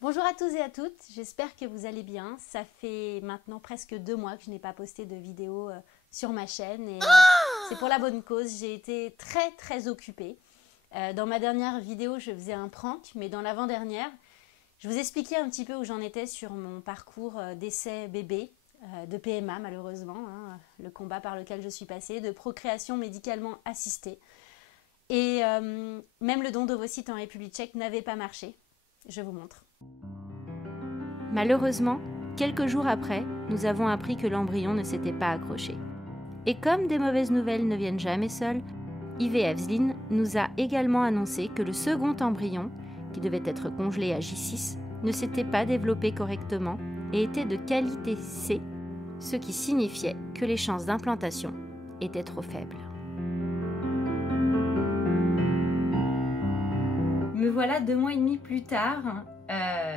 Bonjour à tous et à toutes, j'espère que vous allez bien. Ça fait maintenant presque 2 mois que je n'ai pas posté de vidéo sur ma chaîne et c'est pour la bonne cause. J'ai été très occupée. Dans ma dernière vidéo, je faisais un prank, mais dans l'avant-dernière, je vous expliquais un petit peu où j'en étais sur mon parcours d'essai bébé, de PMA malheureusement, le combat par lequel je suis passée, de procréation médicalement assistée. Et même le don d'ovocytes en République tchèque n'avait pas marché. Je vous montre. Malheureusement, quelques jours après, nous avons appris que l'embryon ne s'était pas accroché. Et comme des mauvaises nouvelles ne viennent jamais seules, IVF Zlin nous a également annoncé que le second embryon, qui devait être congelé à J6, ne s'était pas développé correctement et était de qualité C, ce qui signifiait que les chances d'implantation étaient trop faibles. Me voilà 2 mois et demi plus tard.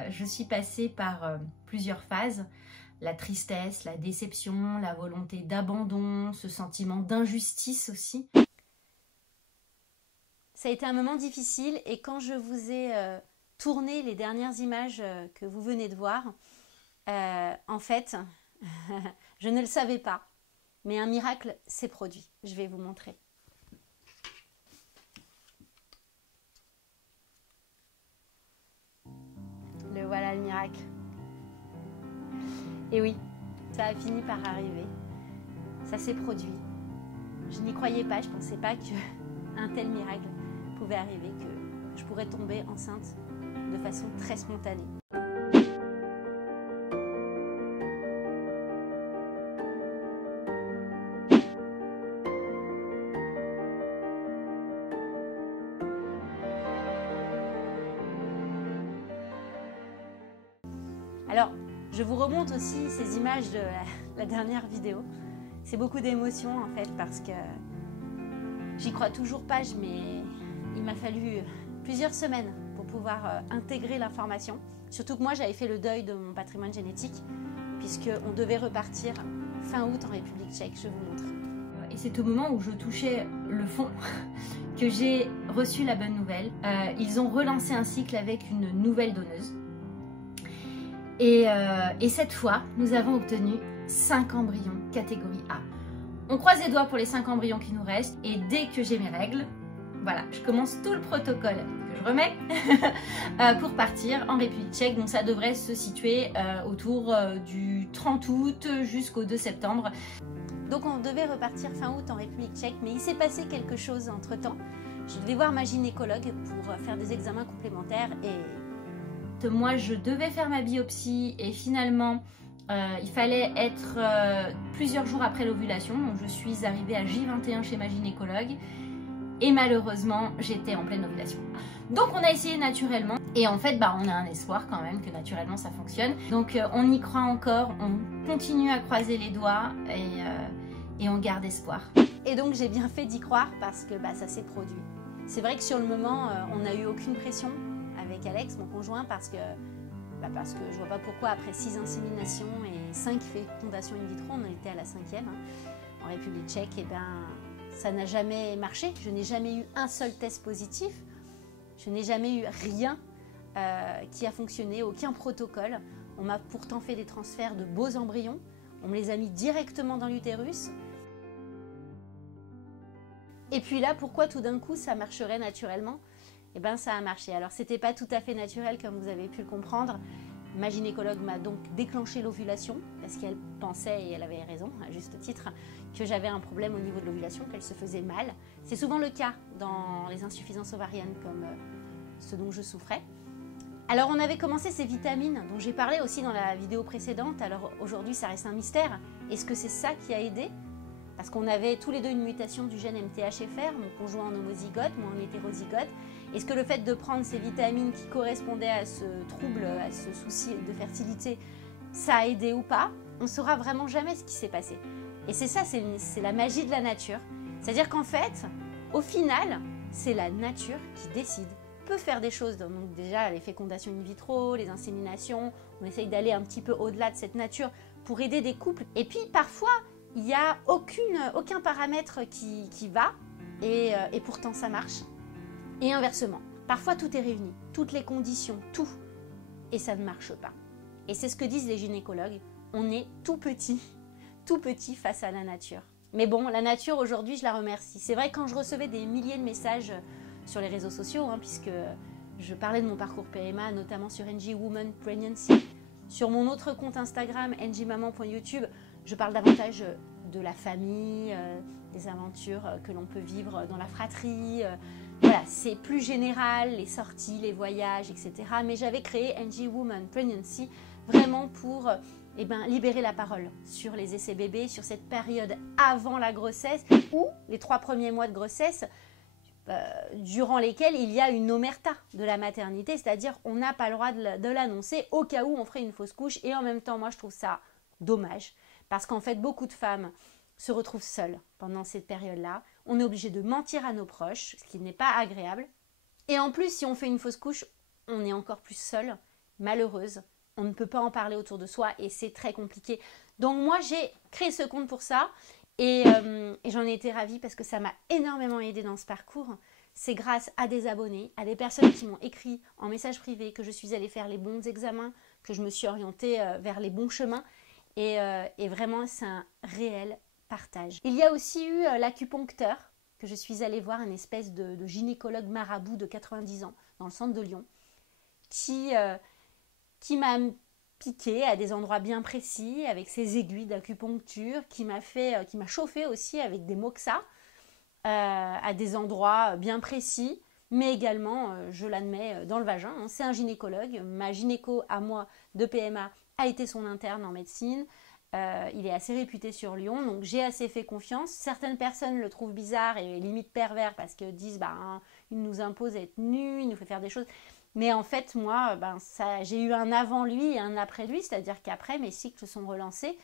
Je suis passée par plusieurs phases. La tristesse, la déception, la volonté d'abandon, ce sentiment d'injustice aussi. Ça a été un moment difficile et quand je vous ai tourné les dernières images que vous venez de voir, en fait, je ne le savais pas, mais un miracle s'est produit. Je vais vous montrer. Le voilà le miracle. Et oui, ça a fini par arriver. Ça s'est produit. Je n'y croyais pas, je ne pensais pas qu'un tel miracle pouvait arriver, que je pourrais tomber enceinte de façon très spontanée. Alors, je vous remonte aussi ces images de la dernière vidéo. C'est beaucoup d'émotions en fait parce que j'y crois toujours pas, mais il m'a fallu plusieurs semaines pour pouvoir intégrer l'information. Surtout que moi j'avais fait le deuil de mon patrimoine génétique puisqu'on devait repartir fin août en République tchèque, je vous montre. Et c'est au moment où je touchais le fond que j'ai reçu la bonne nouvelle. Ils ont relancé un cycle avec une nouvelle donneuse. Et cette fois, nous avons obtenu 5 embryons catégorie A. On croise les doigts pour les 5 embryons qui nous restent et dès que j'ai mes règles, voilà, je commence tout le protocole que je remets pour partir en République tchèque. Donc ça devrait se situer autour du 30 août jusqu'au 2 septembre. Donc on devait repartir fin août en République tchèque, mais il s'est passé quelque chose entre temps. Je devais voir ma gynécologue pour faire des examens complémentaires et moi je devais faire ma biopsie et finalement il fallait être plusieurs jours après l'ovulation, donc je suis arrivée à J21 chez ma gynécologue et malheureusement j'étais en pleine ovulation. Donc on a essayé naturellement et en fait on a un espoir quand même que naturellement ça fonctionne. Donc on y croit encore, on continue à croiser les doigts et on garde espoir. Et donc j'ai bien fait d'y croire parce que ça s'est produit. C'est vrai que sur le moment on n'a eu aucune pression avec Alex, mon conjoint, parce que je vois pas pourquoi après 6 inséminations et 5 fécondations in vitro, on était à la 5e en République tchèque, et ça n'a jamais marché. Je n'ai jamais eu un seul test positif, je n'ai jamais eu rien qui a fonctionné, aucun protocole. On m'a pourtant fait des transferts de beaux embryons, on me les a mis directement dans l'utérus. Et puis là, pourquoi tout d'un coup ça marcherait naturellement ? Ça a marché. Alors c'était pas tout à fait naturel comme vous avez pu le comprendre. Ma gynécologue m'a donc déclenché l'ovulation parce qu'elle pensait, et elle avait raison à juste titre, que j'avais un problème au niveau de l'ovulation, qu'elle se faisait mal. C'est souvent le cas dans les insuffisances ovariennes comme ce dont je souffrais. Alors on avait commencé ces vitamines dont j'ai parlé aussi dans la vidéo précédente. Alors aujourd'hui ça reste un mystère. Est-ce que c'est ça qui a aidé ? Parce qu'on avait tous les deux une mutation du gène MTHFR, mon conjoint en homozygote, moi en hétérozygote. Est-ce que le fait de prendre ces vitamines qui correspondaient à ce trouble, à ce souci de fertilité, ça a aidé ou pas? On ne saura vraiment jamais ce qui s'est passé. Et c'est ça, c'est la magie de la nature. C'est-à-dire qu'en fait, au final, c'est la nature qui décide. On peut faire des choses, donc déjà les fécondations in vitro, les inséminations, on essaye d'aller un petit peu au-delà de cette nature pour aider des couples. Et puis parfois, il n'y a aucun paramètre qui va et pourtant ça marche. Et inversement, parfois tout est réuni, toutes les conditions, tout. et ça ne marche pas. Et c'est ce que disent les gynécologues, on est tout petit face à la nature. Mais bon, la nature aujourd'hui, je la remercie. C'est vrai, quand je recevais des milliers de messages sur les réseaux sociaux, puisque je parlais de mon parcours PMA, notamment sur NG Woman Pregnancy. Sur mon autre compte Instagram, ngmaman.youtube, je parle davantage de la famille, des aventures que l'on peut vivre dans la fratrie. Voilà, c'est plus général, les sorties, les voyages, etc. Mais j'avais créé NG Woman Pregnancy vraiment pour libérer la parole sur les essais bébés, sur cette période avant la grossesse ou les 3 premiers mois de grossesse, durant lesquels il y a une omerta de la maternité, c'est-à-dire on n'a pas le droit de l'annoncer au cas où on ferait une fausse couche. Et en même temps, moi je trouve ça dommage parce qu'en fait beaucoup de femmes se retrouvent seules pendant cette période-là. On est obligé de mentir à nos proches, ce qui n'est pas agréable. Et en plus, si on fait une fausse couche, on est encore plus seule, malheureuse. On ne peut pas en parler autour de soi et c'est très compliqué. Donc moi j'ai créé ce compte pour ça. Et j'en ai été ravie parce que ça m'a énormément aidée dans ce parcours. C'est grâce à des abonnés, à des personnes qui m'ont écrit en message privé que je suis allée faire les bons examens, que je me suis orientée vers les bons chemins. Et vraiment, c'est un réel partage. Il y a aussi eu l'acupuncteur que je suis allée voir, une espèce de gynécologue marabout de 90 ans dans le centre de Lyon, qui m'a piqué à des endroits bien précis avec ses aiguilles d'acupuncture, qui m'a chauffé aussi avec des moxa à des endroits bien précis, mais également, je l'admets, dans le vagin. C'est un gynécologue. Ma gynéco à moi de PMA a été son interne en médecine. Il est assez réputé sur Lyon, donc j'ai assez fait confiance. Certaines personnes le trouvent bizarre et limite pervers parce qu'ils disent il nous impose d'être nus, il nous fait faire des choses. Mais en fait, moi, j'ai eu un avant lui et un après lui, c'est-à-dire qu'après, mes cycles se sont relancés.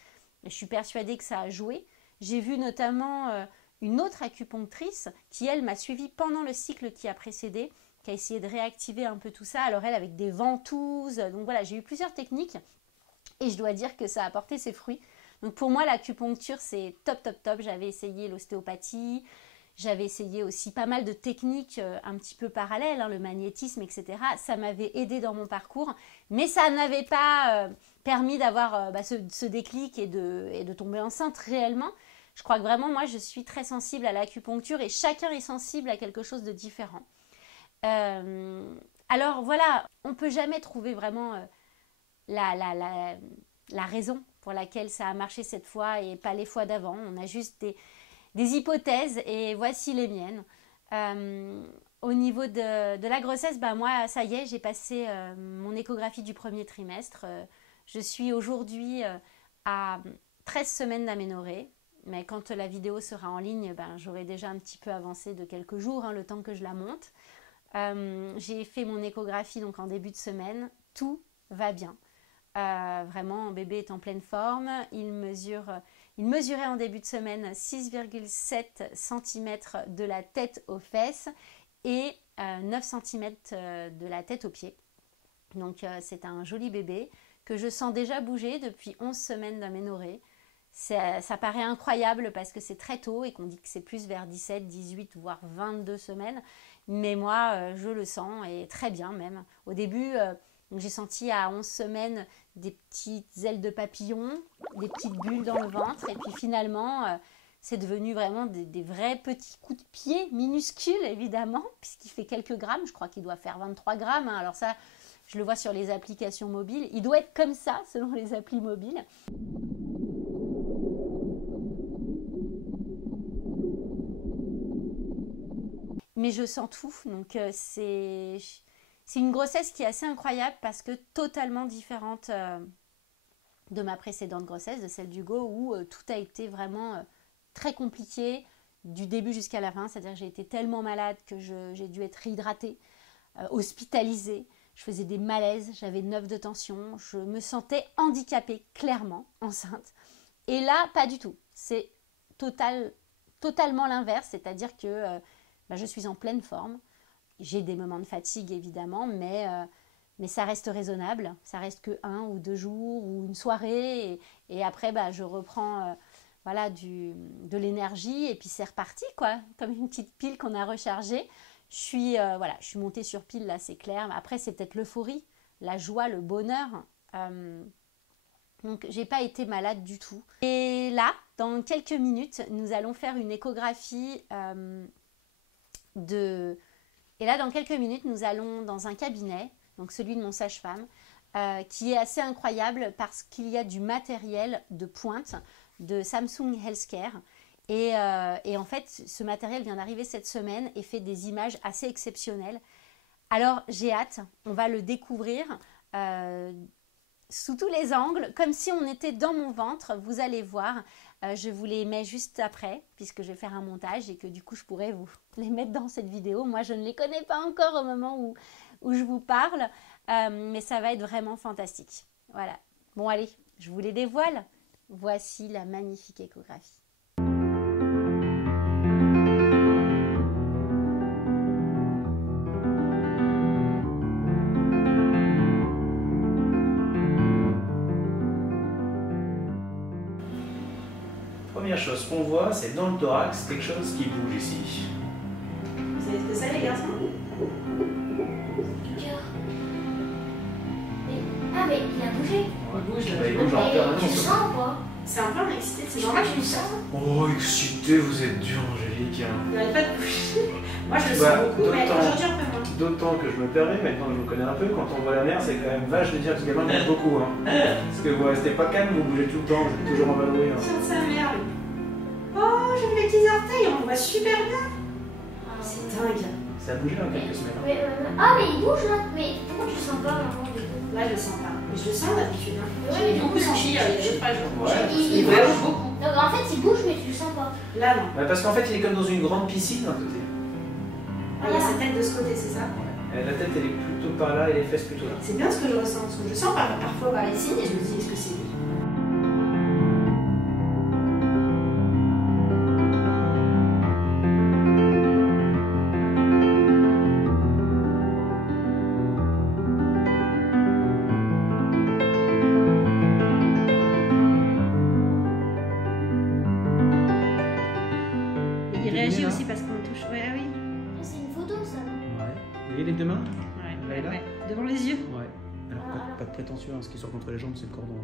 Et je suis persuadée que ça a joué. J'ai vu notamment une autre acupunctrice qui, elle, m'a suivie pendant le cycle qui a précédé, qui a essayé de réactiver un peu tout ça. Alors elle, avec des ventouses. Donc voilà, j'ai eu plusieurs techniques et je dois dire que ça a porté ses fruits. Donc pour moi, l'acupuncture, c'est top, top, top. J'avais essayé l'ostéopathie. J'avais essayé aussi pas mal de techniques un petit peu parallèles, le magnétisme, etc. Ça m'avait aidé dans mon parcours, mais ça n'avait pas permis d'avoir ce déclic et de tomber enceinte réellement. Je crois que vraiment, moi, je suis très sensible à l'acupuncture et chacun est sensible à quelque chose de différent. Alors voilà, on ne peut jamais trouver vraiment la raison pour laquelle ça a marché cette fois et pas les fois d'avant. On a juste des hypothèses et voici les miennes. Au niveau de la grossesse, moi, ça y est, j'ai passé mon échographie du premier trimestre. Je suis aujourd'hui à 13 semaines d'aménorrhée. Mais quand la vidéo sera en ligne, j'aurai déjà un petit peu avancé de quelques jours, le temps que je la monte. J'ai fait mon échographie donc en début de semaine. Tout va bien. Vraiment, bébé est en pleine forme. Il mesurait en début de semaine 6,7 cm de la tête aux fesses et 9 cm de la tête aux pieds. Donc c'est un joli bébé que je sens déjà bouger depuis 11 semaines d'aménorrhée. Ça paraît incroyable parce que c'est très tôt et qu'on dit que c'est plus vers 17, 18 voire 22 semaines. Mais moi, je le sens et très bien même. Au début, j'ai senti à 11 semaines des petites ailes de papillon, des petites bulles dans le ventre. Et puis finalement, c'est devenu vraiment des vrais petits coups de pied minuscules évidemment, puisqu'il fait quelques grammes. Je crois qu'il doit faire 23 grammes. Alors ça, je le vois sur les applications mobiles. Il doit être comme ça selon les applis mobiles. Mais je sens tout, donc c'est une grossesse qui est assez incroyable parce que totalement différente de ma précédente grossesse, de celle d'Hugo, où tout a été vraiment très compliqué du début jusqu'à la fin. C'est-à-dire que j'ai été tellement malade que j'ai dû être réhydratée, hospitalisée. Je faisais des malaises, j'avais 9 de tension. Je me sentais handicapée, clairement, enceinte. Et là, pas du tout. C'est totalement l'inverse, c'est-à-dire que je suis en pleine forme. J'ai des moments de fatigue évidemment, mais ça reste raisonnable. Ça reste que 1 ou 2 jours ou une soirée. Et après, je reprends de l'énergie et puis c'est reparti, quoi. Comme une petite pile qu'on a rechargée. Je suis montée sur pile, là, c'est clair. Après, c'est peut-être l'euphorie la joie, le bonheur. Donc j'ai pas été malade du tout. Et là, dans quelques minutes, nous allons faire une échographie Et là, dans quelques minutes, nous allons dans un cabinet, donc celui de mon sage-femme, qui est assez incroyable parce qu'il y a du matériel de pointe de Samsung Healthcare. Et en fait, ce matériel vient d'arriver cette semaine et fait des images assez exceptionnelles. Alors, j'ai hâte, on va le découvrir sous tous les angles, comme si on était dans mon ventre, vous allez voir. Je vous les mets juste après, puisque je vais faire un montage et que du coup, je pourrais vous les mettre dans cette vidéo. Moi, je ne les connais pas encore au moment où je vous parle, mais ça va être vraiment fantastique. Voilà. Bon, allez, je vous les dévoile. Voici la magnifique échographie. Première chose qu'on voit, c'est dans le thorax quelque chose qui bouge ici. Vous savez ce que c'est, les garçons? Le cœur. Ah, mais il a bougé. Il bouge là. Il bouge en permanence. Tu le sens ou pas? C'est un peu un excité, c'est Je normal crois que que tu tu le le sens. sens. Oh, excité, vous êtes dur, Angélique. Il n'arrête pas de bouger. Moi, je le Bah, sens beaucoup, mais d'autant- aujourd'hui, un peu moins. D'autant que je me permets, maintenant que je vous connais un peu, quand on voit la mer, c'est quand même vache de dire que ce gamin bouge beaucoup. Hein. Parce que vous restez pas calme, vous bougez tout le temps, vous êtes toujours emballé. Hein. Tiens, sa mère. Oh, j'ai mes petits orteils, on voit super bien. C'est dingue. Ça a bougé dans quelques semaines. Ouais, ouais, ouais. Ah, mais il bouge là. Mais pourquoi tu le sens pas maman, du coup? Là, je le sens pas. Mais je le sens d'habitude. Hein. Ouais, J'ai mais beaucoup du coup, senti il y a 2-3 jours. Ouais. Il Il bouge. bouge beaucoup. Donc en fait, il bouge, mais tu le sens pas. Là, non. Bah, parce qu'en fait, il est comme dans une grande piscine d'un côté. Ah, il y a sa tête de ce côté, c'est ça? La tête, elle est plutôt par là et les fesses plutôt là. C'est bien ce que je ressens. Parce que je sens parfois par les signes et je me dis, est-ce que c'est lui? Il réagit aussi parce qu'on touche. Ouais, ah oui. C'est une photo, ça. Ouais. Vous voyez les deux mains? Ouais, Là et là? ouais. Devant les yeux. Ouais. Alors, pas de prétention, hein, ce qui sort contre les jambes, c'est le cordon.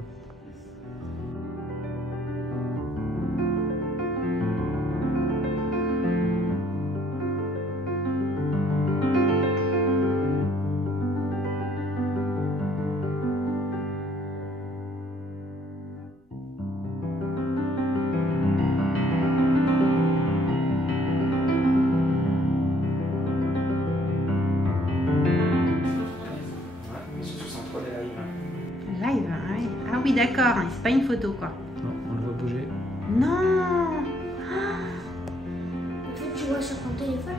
Live, hein, oui. Ah oui, d'accord, hein, c'est pas une photo quoi. Non, on le voit bouger. Non. En fait, tu vois sur ton téléphone.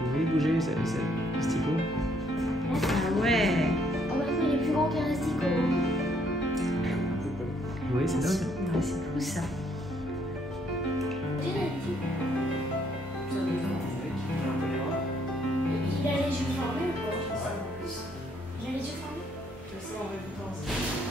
Vous voyez bouger ça stico? Ah ouais. Oh, bah, il est plus grand qu'un asticot. Oui, c'est dingue. Ouais, c'est fou ça. Il a les yeux fermés ou pas? Il a les yeux fermés?